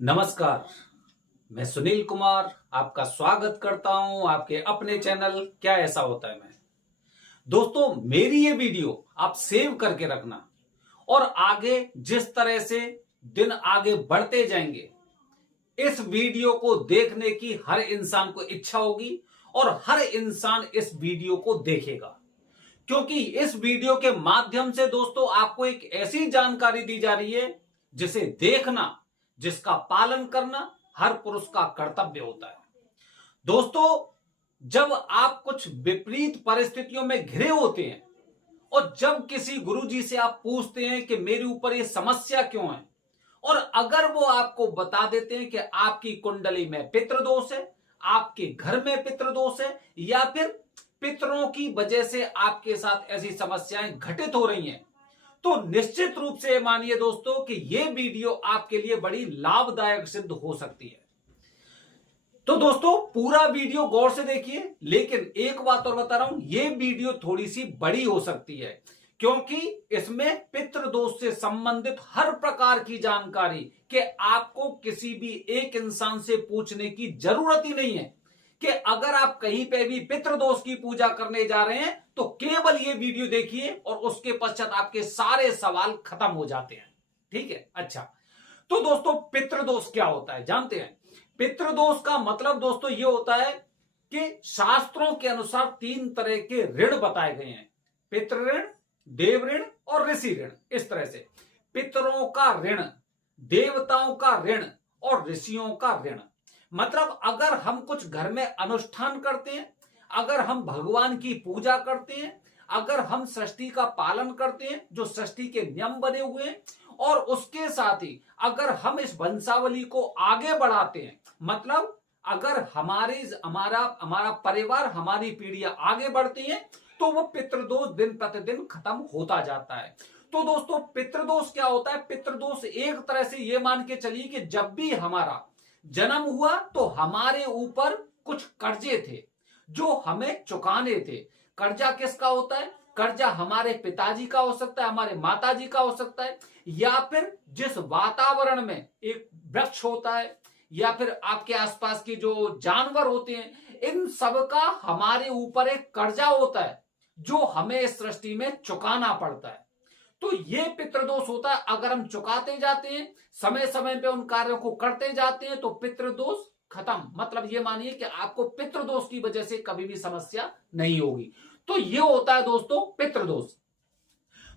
नमस्कार। मैं सुनील कुमार आपका स्वागत करता हूं आपके अपने चैनल क्या ऐसा होता है में। दोस्तों, मेरी ये वीडियो आप सेव करके रखना और आगे जिस तरह से दिन आगे बढ़ते जाएंगे, इस वीडियो को देखने की हर इंसान को इच्छा होगी और हर इंसान इस वीडियो को देखेगा, क्योंकि इस वीडियो के माध्यम से दोस्तों आपको एक ऐसी जानकारी दी जा रही है जिसे देखना, जिसका पालन करना हर पुरुष का कर्तव्य होता है। दोस्तों, जब आप कुछ विपरीत परिस्थितियों में घिरे होते हैं और जब किसी गुरुजी से आप पूछते हैं कि मेरे ऊपर ये समस्या क्यों है, और अगर वो आपको बता देते हैं कि आपकी कुंडली में पितृदोष है, आपके घर में पितृदोष है, या फिर पितरों की वजह से आपके साथ ऐसी समस्याएं घटित हो रही हैं, तो निश्चित रूप से मानिए दोस्तों कि यह वीडियो आपके लिए बड़ी लाभदायक सिद्ध हो सकती है। तो दोस्तों, पूरा वीडियो गौर से देखिए, लेकिन एक बात और बता रहा हूं, यह वीडियो थोड़ी सी बड़ी हो सकती है, क्योंकि इसमें पितृदोष से संबंधित हर प्रकार की जानकारी कि आपको किसी भी एक इंसान से पूछने की जरूरत ही नहीं है कि अगर आप कहीं पे भी पितृदोष की पूजा करने जा रहे हैं तो केवल ये वीडियो देखिए और उसके पश्चात आपके सारे सवाल खत्म हो जाते हैं। ठीक है, अच्छा। तो दोस्तों, पितृदोष क्या होता है जानते हैं? पितृदोष का मतलब दोस्तों ये होता है कि शास्त्रों के अनुसार 3 तरह के ऋण बताए गए हैं: पितृ ऋण, देव ऋण और ऋषि ऋण। इस तरह से पितरों का ऋण, देवताओं का ऋण और ऋषियों का ऋण। मतलब अगर हम कुछ घर में अनुष्ठान करते हैं, अगर हम भगवान की पूजा करते हैं, अगर हम सृष्टि का पालन करते हैं, जो सृष्टि के नियम बने हुए हैं, और उसके साथ ही अगर हम इस वंशावली को आगे बढ़ाते हैं, मतलब अगर हमारा परिवार, हमारी पीढ़ियां आगे बढ़ती हैं, तो वो पितृदोष दिन प्रतिदिन खत्म होता जाता है। तो दोस्तों, पितृदोष क्या होता है? पितृदोष एक तरह से ये मान के चलिए कि जब भी हमारा जन्म हुआ तो हमारे ऊपर कुछ कर्जे थे जो हमें चुकाने थे। कर्जा किसका होता है? कर्जा हमारे पिताजी का हो सकता है, हमारे माताजी का हो सकता है, या फिर जिस वातावरण में एक वृक्ष होता है, या फिर आपके आसपास की जो जानवर होते हैं, इन सब का हमारे ऊपर एक कर्जा होता है जो हमें इस सृष्टि में चुकाना पड़ता है। तो ये पितृदोष होता है। अगर हम चुकाते जाते हैं, समय समय पे उन कार्यों को करते जाते हैं, तो पितृदोष खत्म। मतलब ये मानिए कि आपको पितृदोष की वजह से कभी भी समस्या नहीं होगी। तो ये होता है दोस्तों पितृदोष।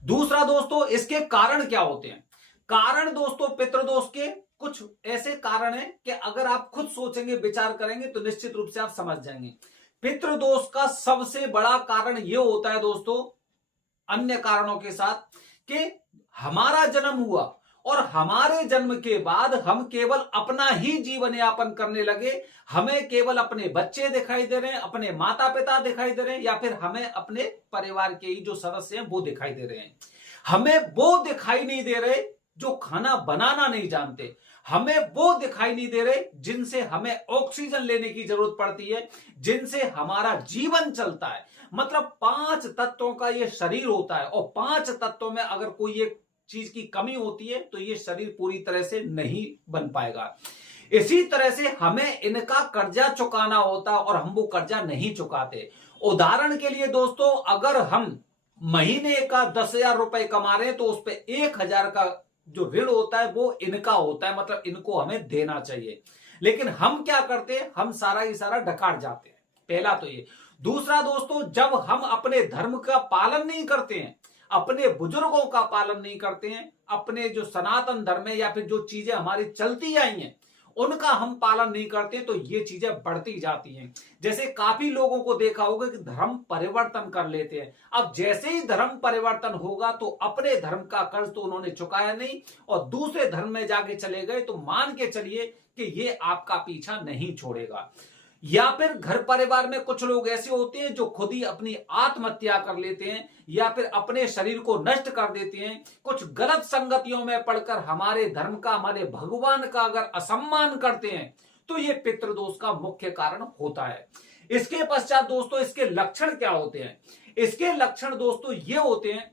दूसरा दोस्तों, इसके कारण क्या होते हैं? कारण दोस्तों पितृदोष के कुछ ऐसे कारण हैं कि अगर आप खुद सोचेंगे, विचार करेंगे, तो निश्चित रूप से आप समझ जाएंगे। पितृदोष का सबसे बड़ा कारण यह होता है दोस्तों, अन्य कारणों के साथ, कि हमारा जन्म हुआ और हमारे जन्म के बाद हम केवल अपना ही जीवन यापन करने लगे। हमें केवल अपने बच्चे दिखाई दे रहे हैं, अपने माता पिता दिखाई दे रहे हैं, या फिर हमें अपने परिवार के ही जो सदस्य हैं वो दिखाई दे रहे हैं। हमें वो दिखाई नहीं दे रहे जो खाना बनाना नहीं जानते। हमें वो दिखाई नहीं दे रहे जिनसे हमें ऑक्सीजन लेने की जरूरत पड़ती है, जिनसे हमारा जीवन चलता है। मतलब 5 तत्वों का ये शरीर होता है, और 5 तत्वों में अगर कोई एक चीज की कमी होती है तो ये शरीर पूरी तरह से नहीं बन पाएगा। इसी तरह से हमें इनका कर्जा चुकाना होता है और हम वो कर्जा नहीं चुकाते। उदाहरण के लिए दोस्तों, अगर हम महीने का 10,000 रुपए कमा रहे हैं तो उस पर 1,000 का जो ऋण होता है वो इनका होता है, मतलब इनको हमें देना चाहिए। लेकिन हम क्या करते हैं? हम सारा ही सारा डकार जाते हैं। पहला तो ये। दूसरा दोस्तों, जब हम अपने धर्म का पालन नहीं करते हैं, अपने बुजुर्गों का पालन नहीं करते हैं, अपने जो सनातन धर्म है या फिर जो चीजें हमारी चलती आई हैं उनका हम पालन नहीं करते, तो ये चीजें बढ़ती जाती हैं। जैसे काफी लोगों को देखा होगा कि धर्म परिवर्तन कर लेते हैं। अब जैसे ही धर्म परिवर्तन होगा तो अपने धर्म का कर्ज तो उन्होंने चुकाया नहीं और दूसरे धर्म में जाके चले गए, तो मान के चलिए कि ये आपका पीछा नहीं छोड़ेगा। या फिर घर परिवार में कुछ लोग ऐसे होते हैं जो खुद ही अपनी आत्महत्या कर लेते हैं, या फिर अपने शरीर को नष्ट कर देते हैं। कुछ गलत संगतियों में पड़कर हमारे धर्म का, हमारे भगवान का अगर असम्मान करते हैं, तो ये पितृदोष का मुख्य कारण होता है। इसके पश्चात दोस्तों, इसके लक्षण क्या होते हैं? इसके लक्षण दोस्तों ये होते हैं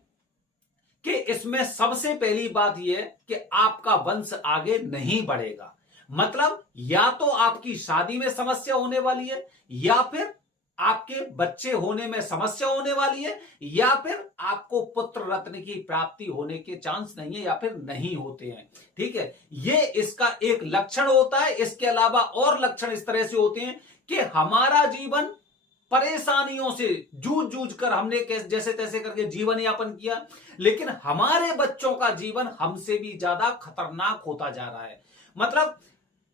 कि इसमें सबसे पहली बात यह है कि आपका वंश आगे नहीं बढ़ेगा। मतलब या तो आपकी शादी में समस्या होने वाली है, या फिर आपके बच्चे होने में समस्या होने वाली है, या फिर आपको पुत्र रत्न की प्राप्ति होने के चांस नहीं है, या फिर नहीं होते हैं। ठीक है, ये इसका एक लक्षण होता है। इसके अलावा और लक्षण इस तरह से होते हैं कि हमारा जीवन परेशानियों से जूझ जूझ कर हमने जैसे तैसे करके जीवन यापन किया, लेकिन हमारे बच्चों का जीवन हमसे भी ज्यादा खतरनाक होता जा रहा है। मतलब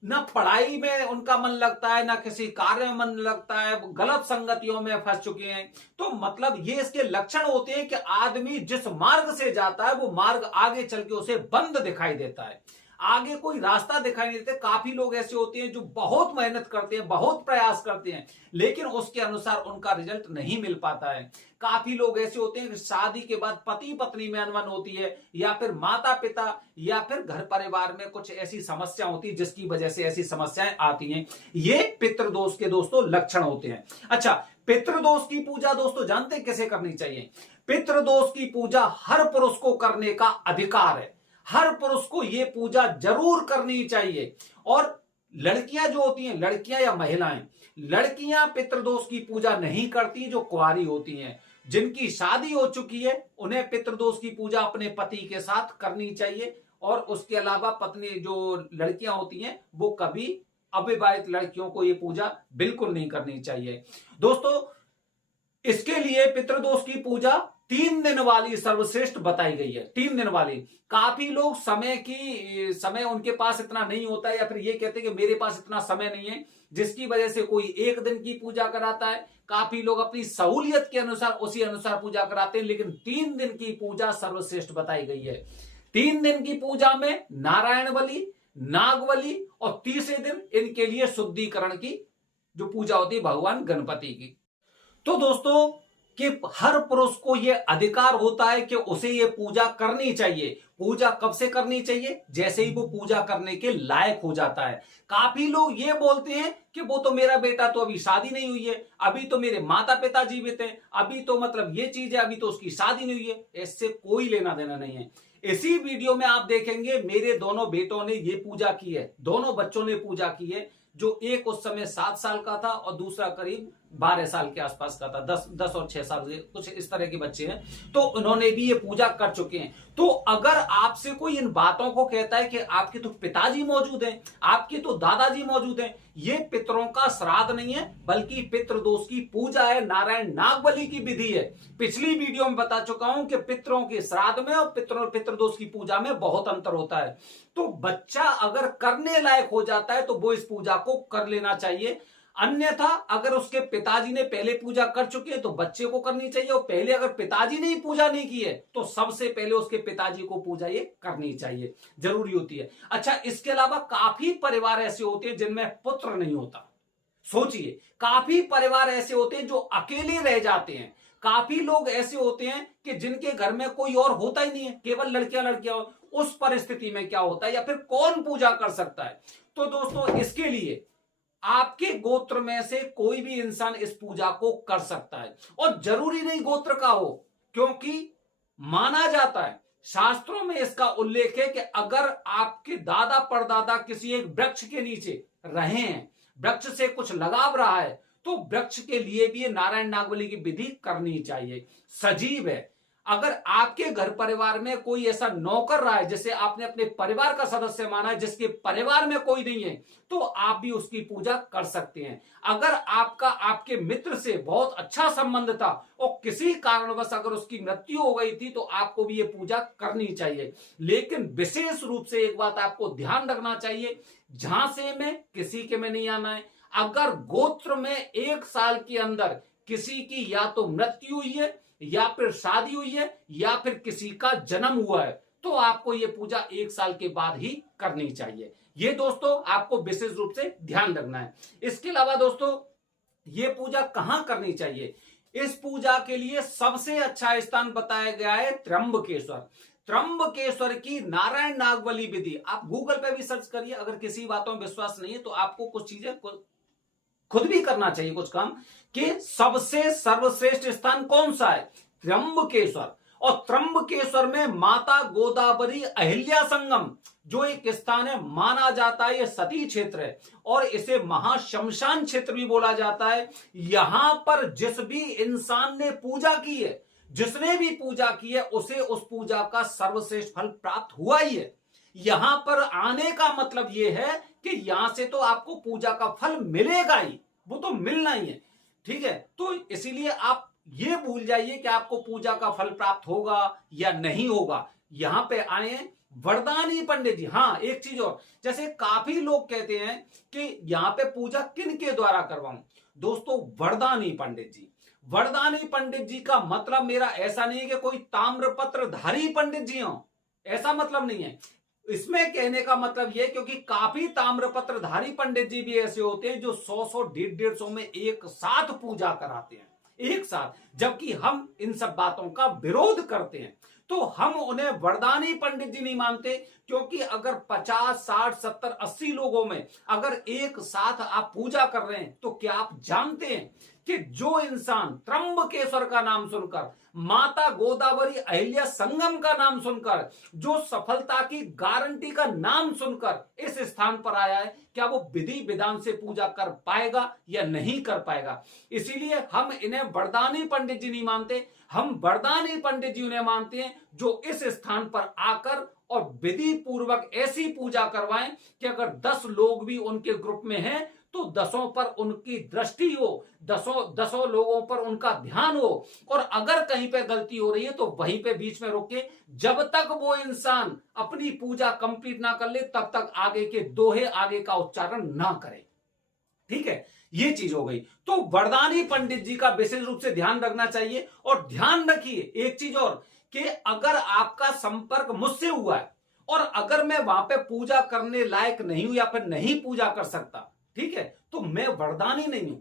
ना पढ़ाई में उनका मन लगता है, ना किसी कार्य में मन लगता है, गलत संगतियों में फंस चुके हैं। तो मतलब ये इसके लक्षण होते हैं कि आदमी जिस मार्ग से जाता है वो मार्ग आगे चल के उसे बंद दिखाई देता है, आगे कोई रास्ता दिखाई नहीं देता। काफी लोग ऐसे होते हैं जो बहुत मेहनत करते हैं, बहुत प्रयास करते हैं, लेकिन उसके अनुसार उनका रिजल्ट नहीं मिल पाता है। काफी लोग ऐसे होते हैं कि शादी के बाद पति पत्नी में अनबन होती है, या फिर माता पिता या फिर घर परिवार में कुछ ऐसी समस्या होती है जिसकी वजह से ऐसी समस्याएं आती हैं। ये पितृदोष के दोस्तों लक्षण होते हैं। अच्छा, पितृदोष की पूजा दोस्तों जानते हैं कैसे करनी चाहिए? पितृदोष की पूजा हर पुरुष को करने का अधिकार है। हर पुरुष को यह पूजा जरूर करनी चाहिए। और लड़कियां जो होती हैं, लड़कियां या महिलाएं, लड़कियां पितृदोष की पूजा नहीं करती जो कुंवारी होती हैं। जिनकी शादी हो चुकी है उन्हें पितृदोष की पूजा अपने पति के साथ करनी चाहिए। और उसके अलावा पत्नी जो लड़कियां होती हैं वो कभी अविवाहित लड़कियों को यह पूजा बिल्कुल नहीं करनी चाहिए। दोस्तों, इसके लिए पितृदोष की पूजा 3 दिन वाली सर्वश्रेष्ठ बताई गई है। 3 दिन वाली। काफी लोग समय उनके पास इतना नहीं होता है, या फिर ये कहते हैं कि मेरे पास इतना समय नहीं है, जिसकी वजह से कोई 1 दिन की पूजा कराता है। काफी लोग अपनी सहूलियत के अनुसार उसी अनुसार पूजा कराते हैं, लेकिन 3 दिन की पूजा सर्वश्रेष्ठ बताई गई है। 3 दिन की पूजा में नारायण बलि, नाग बलि और तीसरे दिन इनके लिए शुद्धिकरण की जो पूजा होती है भगवान गणपति की। तो दोस्तों, कि हर पुरुष को यह अधिकार होता है कि उसे यह पूजा करनी चाहिए। पूजा कब से करनी चाहिए? जैसे ही वो पूजा करने के लायक हो जाता है। काफी लोग ये बोलते हैं कि वो तो मेरा बेटा तो अभी शादी नहीं हुई है, अभी तो मेरे माता पिता जीवित हैं, अभी तो मतलब ये चीज है, अभी तो उसकी शादी नहीं हुई है। इससे कोई लेना देना नहीं है। इसी वीडियो में आप देखेंगे मेरे दोनों बेटों ने ये पूजा की है, दोनों बच्चों ने पूजा की है। जो एक उस समय 7 साल का था और दूसरा करीब 12 साल के आसपास का था। 10 और 6 साल के कुछ इस तरह के बच्चे हैं, तो उन्होंने भी ये पूजा कर चुके हैं। तो अगर आपसे कोई इन बातों को कहता है कि आपके तो पिताजी मौजूद हैं, आपके तो दादाजी मौजूद हैं, ये पितरों का श्राद्ध नहीं है, बल्कि पितृदोष की पूजा है, नारायण नाग बलि की विधि है। पिछली वीडियो में बता चुका हूं कि पितरों के श्राद्ध में और पितृदोष की पूजा में बहुत अंतर होता है। तो बच्चा अगर करने लायक हो जाता है तो वो इस पूजा को कर लेना चाहिए। अन्यथा अगर उसके पिताजी ने पहले पूजा कर चुके हैं तो बच्चे को करनी चाहिए, और पहले अगर पिताजी ने ही पूजा नहीं की है तो सबसे पहले उसके पिताजी को पूजा ये करनी चाहिए, जरूरी होती है। अच्छा, इसके अलावा काफी परिवार ऐसे होते हैं जिनमें पुत्र नहीं होता। सोचिए, काफी परिवार ऐसे होते हैं जो अकेले रह जाते हैं। काफी लोग ऐसे होते हैं कि जिनके घर में कोई और होता ही नहीं है, केवल लड़कियां लड़कियां। उस परिस्थिति में क्या होता है, या फिर कौन पूजा कर सकता है? तो दोस्तों, इसके लिए आपके गोत्र में से कोई भी इंसान इस पूजा को कर सकता है, और जरूरी नहीं गोत्र का हो, क्योंकि माना जाता है, शास्त्रों में इसका उल्लेख है कि अगर आपके दादा परदादा किसी एक वृक्ष के नीचे रहे हैं, वृक्ष से कुछ लगाव रहा है, तो वृक्ष के लिए भी नारायण नागबली की विधि करनी चाहिए। सजीव है। अगर आपके घर परिवार में कोई ऐसा नौकर रहा है जिसे आपने अपने परिवार का सदस्य माना है, जिसके परिवार में कोई नहीं है, तो आप भी उसकी पूजा कर सकते हैं। अगर आपका आपके मित्र से बहुत अच्छा संबंध था और किसी कारणवश अगर उसकी मृत्यु हो गई थी, तो आपको भी ये पूजा करनी चाहिए। लेकिन विशेष रूप से एक बात आपको ध्यान रखना चाहिए, झांसे में किसी के में नहीं आना है। अगर गोत्र में 1 साल के अंदर किसी की या तो मृत्यु हुई है, या फिर शादी हुई है, या फिर किसी का जन्म हुआ है, तो आपको यह पूजा 1 साल के बाद ही करनी चाहिए। ये दोस्तों आपको विशेष रूप से ध्यान रखना है। इसके अलावा दोस्तों, ये पूजा कहां करनी चाहिए? इस पूजा के लिए सबसे अच्छा स्थान बताया गया है त्र्यंबकेश्वर। त्र्यंबकेश्वर की नारायण नागबली विधि आप गूगल पे भी सर्च करिए। अगर किसी बातों में विश्वास नहीं है तो आपको कुछ चीजें खुद भी करना चाहिए, कुछ काम, कि सबसे सर्वश्रेष्ठ स्थान कौन सा है? त्र्यंबकेश्वर। और त्र्यंबकेश्वर में माता गोदावरी अहिल्या संगम जो एक स्थान है माना जाता है, यह सती क्षेत्र है और इसे महाशमशान क्षेत्र भी बोला जाता है। यहां पर जिस भी इंसान ने पूजा की है, जिसने भी पूजा की है, उसे उस पूजा का सर्वश्रेष्ठ फल प्राप्त हुआ ही है। यहां पर आने का मतलब यह है कि यहां से तो आपको पूजा का फल मिलेगा ही, वो तो मिलना ही है, ठीक है। तो इसीलिए आप ये भूल जाइए कि आपको पूजा का फल प्राप्त होगा या नहीं होगा। यहां पे आए वरदानी पंडित जी। हाँ, एक चीज और, जैसे काफी लोग कहते हैं कि यहां पे पूजा किन के द्वारा करवाऊं। दोस्तों, वरदानी पंडित जी, वरदानी पंडित जी का मतलब मेरा ऐसा नहीं है कि कोई ताम्रपत्रधारी पंडित जी हो, ऐसा मतलब नहीं है। इसमें कहने का मतलब यह, क्योंकि काफी ताम्रपत्रधारी पंडित जी भी ऐसे होते हैं जो 100-100, 150-150 में एक साथ पूजा कराते हैं, एक साथ, जबकि हम इन सब बातों का विरोध करते हैं। तो हम उन्हें वरदानी पंडित जी नहीं मानते, क्योंकि अगर 50, 60, 70, 80 लोगों में अगर एक साथ आप पूजा कर रहे हैं, तो क्या आप जानते हैं कि जो इंसान त्र्यंबकेश्वर का नाम सुनकर, माता गोदावरी अहिल्या संगम का नाम सुनकर, जो सफलता की गारंटी का नाम सुनकर इस स्थान पर आया है, क्या वो विधि विधान से पूजा कर पाएगा या नहीं कर पाएगा। इसीलिए हम इन्हें वरदानी पंडित जी नहीं मानते, हम वरदानी पंडित जी उन्हें मानते हैं जो इस स्थान पर आकर और विधि पूर्वक ऐसी पूजा करवाएं कि अगर 10 लोग भी उनके ग्रुप में हैं तो 10 पर उनकी दृष्टि हो, 10 लोगों पर उनका ध्यान हो, और अगर कहीं पे गलती हो रही है तो वहीं पे बीच में रोके, जब तक वो इंसान अपनी पूजा कंप्लीट ना कर ले तब तक आगे के दोहे, आगे का उच्चारण ना करे, ठीक है। ये चीज हो गई। तो वरदानी पंडित जी का विशेष रूप से ध्यान रखना चाहिए। और ध्यान रखिए एक चीज और, कि अगर आपका संपर्क मुझसे हुआ है और अगर मैं वहां पे पूजा करने लायक नहीं हूं या फिर नहीं पूजा कर सकता, ठीक है, तो मैं वरदानी नहीं हूं।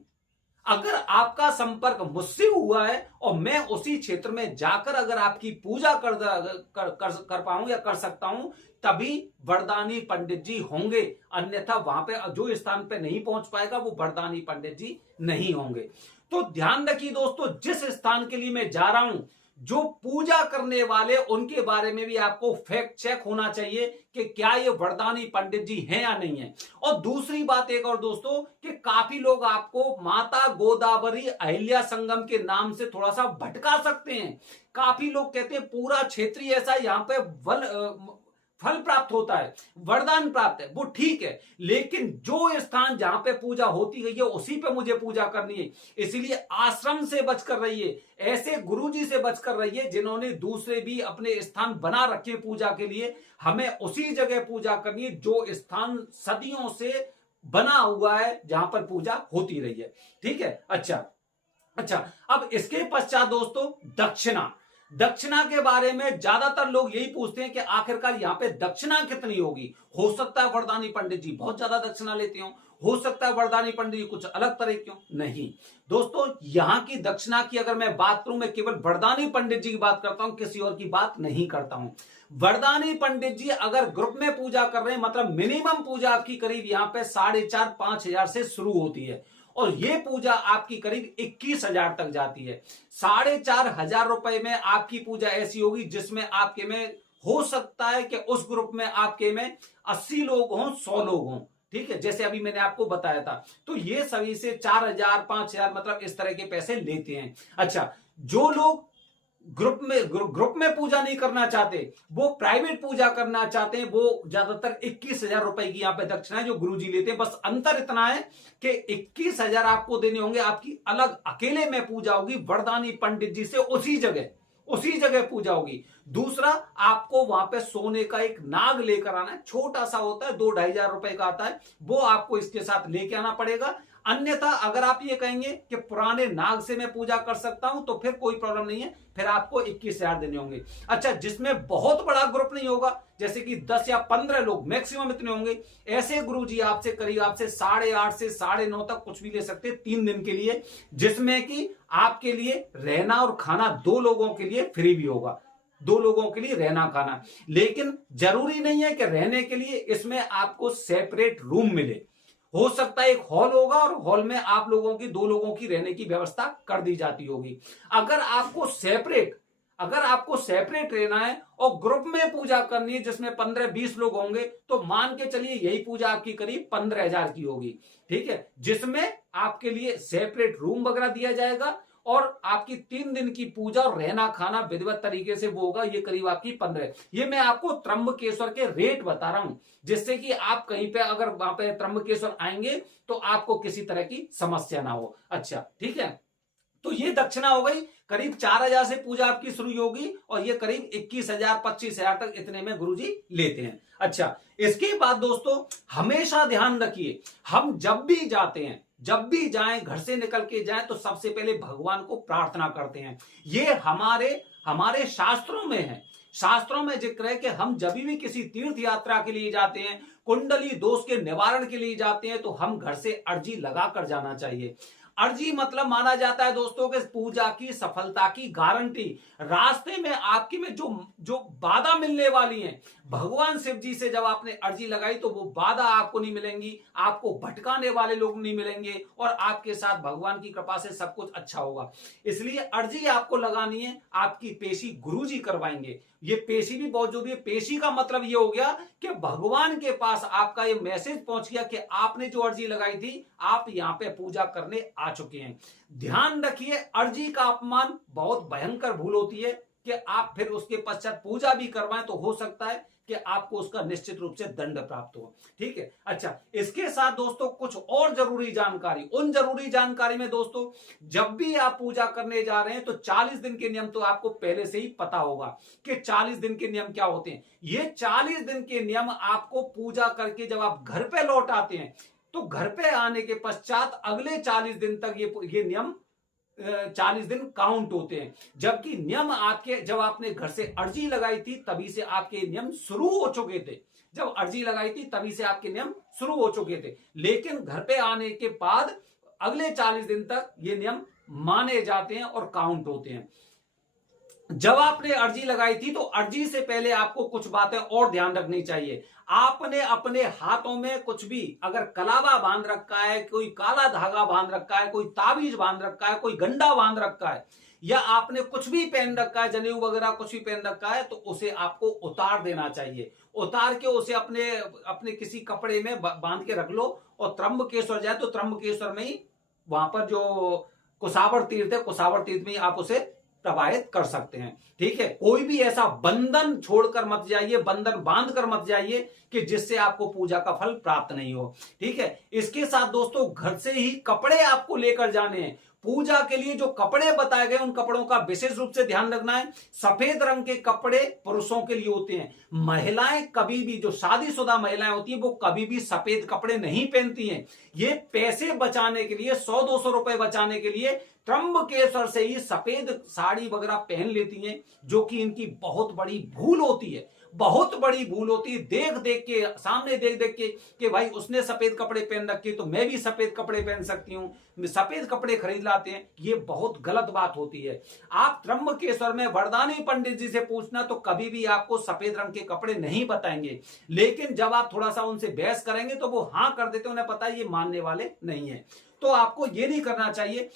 अगर आपका संपर्क मुझसे हुआ है और मैं उसी क्षेत्र में जाकर अगर आपकी पूजा कर पाऊं या कर सकता हूं, तभी वरदानी पंडित जी होंगे, अन्यथा वहां पे जो स्थान पे नहीं पहुंच पाएगा वो वरदानी पंडित जी नहीं होंगे। तो ध्यान रखिए दोस्तों, जिस स्थान के लिए मैं जा रहा हूं, जो पूजा करने वाले, उनके बारे में भी आपको फैक्ट चेक होना चाहिए कि क्या ये वरदानी पंडित जी हैं या नहीं है। और दूसरी बात एक और दोस्तों, कि काफी लोग आपको माता गोदावरी अहिल्या संगम के नाम से थोड़ा सा भटका सकते हैं। काफी लोग कहते हैं पूरा क्षेत्र ही ऐसा, यहां पे फल प्राप्त होता है, वरदान प्राप्त है, वो ठीक है, लेकिन जो स्थान जहां पे पूजा होती गई है उसी पे मुझे पूजा करनी है। इसीलिए आश्रम से बचकर रहिए, ऐसे गुरुजी से बचकर रहिए जिन्होंने दूसरे भी अपने स्थान बना रखे पूजा के लिए। हमें उसी जगह पूजा करनी है जो स्थान सदियों से बना हुआ है, जहां पर पूजा होती रही है, ठीक है। अच्छा, अब इसके पश्चात दोस्तों दक्षिणा के बारे में ज्यादातर लोग यही पूछते हैं कि आखिरकार यहाँ पे दक्षिणा कितनी होगी। हो सकता है वरदानी पंडित जी बहुत ज्यादा दक्षिणा लेते हो सकता है वरदानी पंडित जी कुछ अलग तरह की हो। नहीं दोस्तों, यहाँ की दक्षिणा की अगर मैं बात करूं, मैं केवल वरदानी पंडित जी की बात करता हूं, किसी और की बात नहीं करता हूं। वरदानी पंडित जी अगर ग्रुप में पूजा कर रहे हैं, मतलब मिनिमम पूजा आपकी करीब यहाँ पे 4,500-5,000 से शुरू होती है और ये पूजा आपकी करीब 21,000 तक जाती है। 4,500 रुपए में आपकी पूजा ऐसी होगी जिसमें आपके में हो सकता है कि उस ग्रुप में आपके में 80 लोग हों, 100 लोग हों, ठीक है, जैसे अभी मैंने आपको बताया था। तो ये सभी से 4,000 5,000 मतलब इस तरह के पैसे लेते हैं। अच्छा, जो लोग ग्रुप में पूजा नहीं करना चाहते, वो प्राइवेट पूजा करना चाहते हैं, वो ज्यादातर 21,000 रुपए की यहाँ पे दक्षिणा है जो गुरुजी लेते हैं। बस अंतर इतना है कि 21,000 आपको देने होंगे, आपकी अलग अकेले में पूजा होगी वरदानी पंडित जी से, उसी जगह पूजा होगी। दूसरा, आपको वहां पे सोने का एक नाग लेकर आना है, छोटा सा होता है, 2-2,500 रुपए का आता है, वो आपको इसके साथ लेके आना पड़ेगा। अन्यथा अगर आप ये कहेंगे कि पुराने नाग से मैं पूजा कर सकता हूं, तो फिर कोई प्रॉब्लम नहीं है, फिर आपको 21,000 देने होंगे। अच्छा, जिसमें बहुत बड़ा ग्रुप नहीं होगा, जैसे कि 10 या 15 लोग मैक्सिमम इतने होंगे, ऐसे गुरुजी आपसे 8.5 से 9.5 तक कुछ भी ले सकते हैं 3 दिन के लिए, जिसमें कि आपके लिए रहना और खाना 2 लोगों के लिए फ्री भी होगा, 2 लोगों के लिए रहना खाना। लेकिन जरूरी नहीं है कि रहने के लिए इसमें आपको सेपरेट रूम मिले, हो सकता है एक हॉल होगा और हॉल में आप लोगों की 2 लोगों की रहने की व्यवस्था कर दी जाती होगी। अगर आपको सेपरेट अगर आपको सेपरेट रहना है और ग्रुप में पूजा करनी है जिसमें 15-20 लोग होंगे, तो मान के चलिए यही पूजा आपकी करीब 15,000 की होगी। ठीक है, जिसमें आपके लिए सेपरेट रूम वगैरह दिया जाएगा और आपकी 3 दिन की पूजा और रहना खाना विधिवत तरीके से वो होगा। ये करीब आपकी 15। ये मैं आपको त्र्यंबकेश्वर के रेट बता रहा हूं, जिससे कि आप कहीं पे अगर वहां पे त्र्यंबकेश्वर आएंगे तो आपको किसी तरह की समस्या ना हो। अच्छा, ठीक है, तो ये दक्षिणा हो गई। करीब 4,000 से पूजा आपकी शुरू होगी और ये करीब 21,000 25,000 तक इतने में गुरुजी लेते हैं। अच्छा, इसके बाद दोस्तों हमेशा ध्यान रखिए, हम जब भी जाते हैं, जब भी जाएं, घर से निकल के जाएं, तो सबसे पहले भगवान को प्रार्थना करते हैं। ये हमारे शास्त्रों में है। शास्त्रों में जिक्र है कि हम जब भी किसी तीर्थ यात्रा के लिए जाते हैं, कुंडली दोष के निवारण के लिए जाते हैं, तो हम घर से अर्जी लगा कर जाना चाहिए। अर्जी मतलब माना जाता है दोस्तों कि पूजा की सफलता की गारंटी। रास्ते में आपकी में जो बाधा मिलने वाली है, भगवान शिव जी से जब आपने अर्जी लगाई तो वो बाधा आपको नहीं मिलेंगी, आपको भटकाने वाले लोग नहीं मिलेंगे और आपके साथ भगवान की कृपा से सब कुछ अच्छा होगा। इसलिए अर्जी आपको लगानी है, आपकी पेशी गुरुजी करवाएंगे। ये पेशी भी बहुत जरूरी है। पेशी का मतलब ये हो गया कि भगवान के पास आपका ये मैसेज पहुंच गया कि आपने जो अर्जी लगाई थी, आप यहां पे पूजा करने आ चुके हैं। ध्यान रखिए, अर्जी का अपमान बहुत भयंकर भूल होती है कि आप फिर उसके पश्चात पूजा भी करवाएं तो हो सकता है कि आपको उसका निश्चित रूप से दंड प्राप्त हो। ठीक है, अच्छा, इसके साथ दोस्तों कुछ और जरूरी जानकारी। उन जरूरी जानकारी में दोस्तों, जब भी आप पूजा करने जा रहे हैं तो 40 दिन के नियम तो आपको पहले से ही पता होगा कि 40 दिन के नियम क्या होते हैं। ये 40 दिन के नियम आपको पूजा करके जब आप घर पे लौट आते हैं, तो घर पे आने के पश्चात अगले 40 दिन तक ये नियम 40 दिन काउंट होते हैं। जबकि नियम आपके, जब आपने घर से अर्जी लगाई थी तभी से आपके नियम शुरू हो चुके थे। जब अर्जी लगाई थी तभी से आपके नियम शुरू हो चुके थे, लेकिन घर पे आने के बाद अगले 40 दिन तक ये नियम माने जाते हैं और काउंट होते हैं। जब आपने अर्जी लगाई थी तो अर्जी से पहले आपको कुछ बातें और ध्यान रखनी चाहिए। आपने अपने हाथों में कुछ भी अगर कलावा बांध रखा है, कोई काला धागा बांध रखा है, कोई ताबीज बांध रखा है, कोई गंडा बांध रखा है, या आपने कुछ भी पहन रखा है, जनेऊ वगैरह कुछ भी पहन रखा है, तो उसे आपको उतार देना चाहिए। उतार के उसे अपने किसी कपड़े में बांध के रख लो और त्र्यंबकेश्वर जाए तो त्र्यंबकेश्वर में ही वहां पर जो कुसावर तीर्थ है, कुसावर तीर्थ में आप उसे प्रवाहित कर सकते हैं। ठीक है, कोई भी ऐसा बंधन छोड़कर मत जाइए, बंधन बांध कर मत जाइए कि जिससे आपको पूजा का फल प्राप्त नहीं हो। ठीक है, इसके साथ दोस्तों घर से ही कपड़े आपको लेकर जाने हैं। पूजा के लिए जो कपड़े बताए गए उन कपड़ों का विशेष रूप से ध्यान रखना है। सफेद रंग के कपड़े पुरुषों के लिए होते हैं। महिलाएं कभी भी, जो शादीशुदा महिलाएं होती हैं, वो कभी भी सफेद कपड़े नहीं पहनती हैं। ये पैसे बचाने के लिए, 100-200 रुपए बचाने के लिए त्र्यंबकेश्वर से ही सफेद साड़ी वगैरह पहन लेती हैं, जो कि इनकी बहुत बड़ी भूल होती है। बहुत बड़ी भूल होती है। देख देख के, सामने देख देख के कि भाई उसने सफेद कपड़े पहन रखे तो मैं भी सफेद कपड़े पहन सकती हूं, सफेद कपड़े खरीद लाते हैं। ये बहुत गलत बात होती है। आप त्र्यंबकेश्वर में वरदानी पंडित जी से पूछना तो कभी भी आपको सफेद रंग के कपड़े नहीं बताएंगे, लेकिन जब आप थोड़ा सा उनसे बहस करेंगे तो वो हाँ कर देते, उन्हें पता है ये मानने वाले नहीं है। तो आपको ये नहीं करना चाहिए।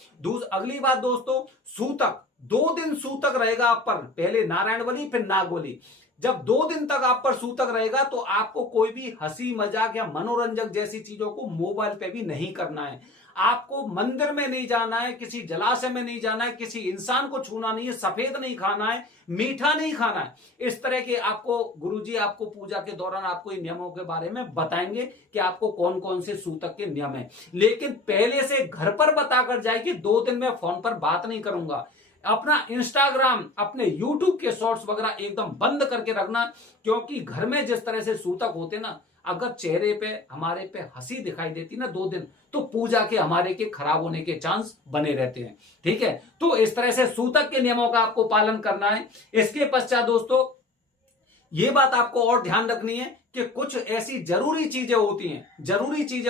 अगली बात दोस्तों, सूतक 2 दिन सूतक रहेगा आप पर, पहले नारायण बलि फिर नागबलि। जब 2 दिन तक आप पर सूतक रहेगा तो आपको कोई भी हंसी मजाक या मनोरंजक जैसी चीजों को मोबाइल पे भी नहीं करना है। आपको मंदिर में नहीं जाना है, किसी जलाशय में नहीं जाना है, किसी इंसान को छूना नहीं है, सफेद नहीं खाना है, मीठा नहीं खाना है। इस तरह के आपको गुरुजी आपको पूजा के दौरान आपको इन नियमों के बारे में बताएंगे कि आपको कौन कौन से सूतक के नियम है। लेकिन पहले से घर पर बताकर जाए कि 2 दिन में फोन पर बात नहीं करूंगा। अपना इंस्टाग्राम, अपने यूट्यूब के शॉर्ट्स वगैरह एकदम बंद करके रखना, क्योंकि घर में जिस तरह से सूतक होते ना, अगर चेहरे पे हमारे पे हंसी दिखाई देती ना 2 दिन, तो पूजा के हमारे के खराब होने के चांस बने रहते हैं। ठीक है, तो इस तरह से सूतक के नियमों का आपको पालन करना है। इसके पश्चात दोस्तों ये बात आपको और ध्यान रखनी है कि कुछ ऐसी जरूरी चीजें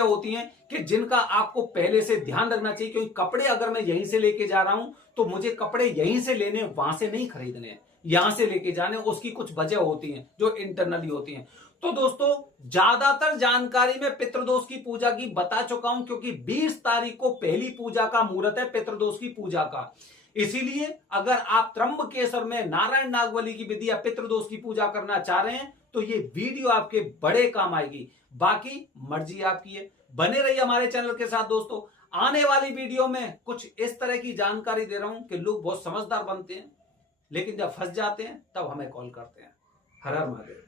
होती हैं कि जिनका आपको पहले से ध्यान रखना चाहिए। क्योंकि कपड़े अगर मैं यहीं से लेके जा रहा हूं तो मुझे कपड़े यहीं से लेने, वहां से नहीं खरीदने हैं, यहां से लेके जाने। उसकी कुछ वजह होती हैं जो इंटरनली होती हैं। तो दोस्तों ज्यादातर जानकारी मैं पितृदोष की पूजा की बता चुका हूं, क्योंकि 20 तारीख को पहली पूजा का मुहूर्त है पितृदोष की पूजा का। इसीलिए अगर आप त्र्यंबकेश्वर में नारायण नागबली की विधि या पितृदोष की पूजा करना चाह रहे हैं तो ये वीडियो आपके बड़े काम आएगी। बाकी मर्जी आपकी है। बने रहिए हमारे चैनल के साथ दोस्तों। आने वाली वीडियो में कुछ इस तरह की जानकारी दे रहा हूं कि लोग बहुत समझदार बनते हैं, लेकिन जब फंस जाते हैं तब हमें कॉल करते हैं। हर हर महादेव।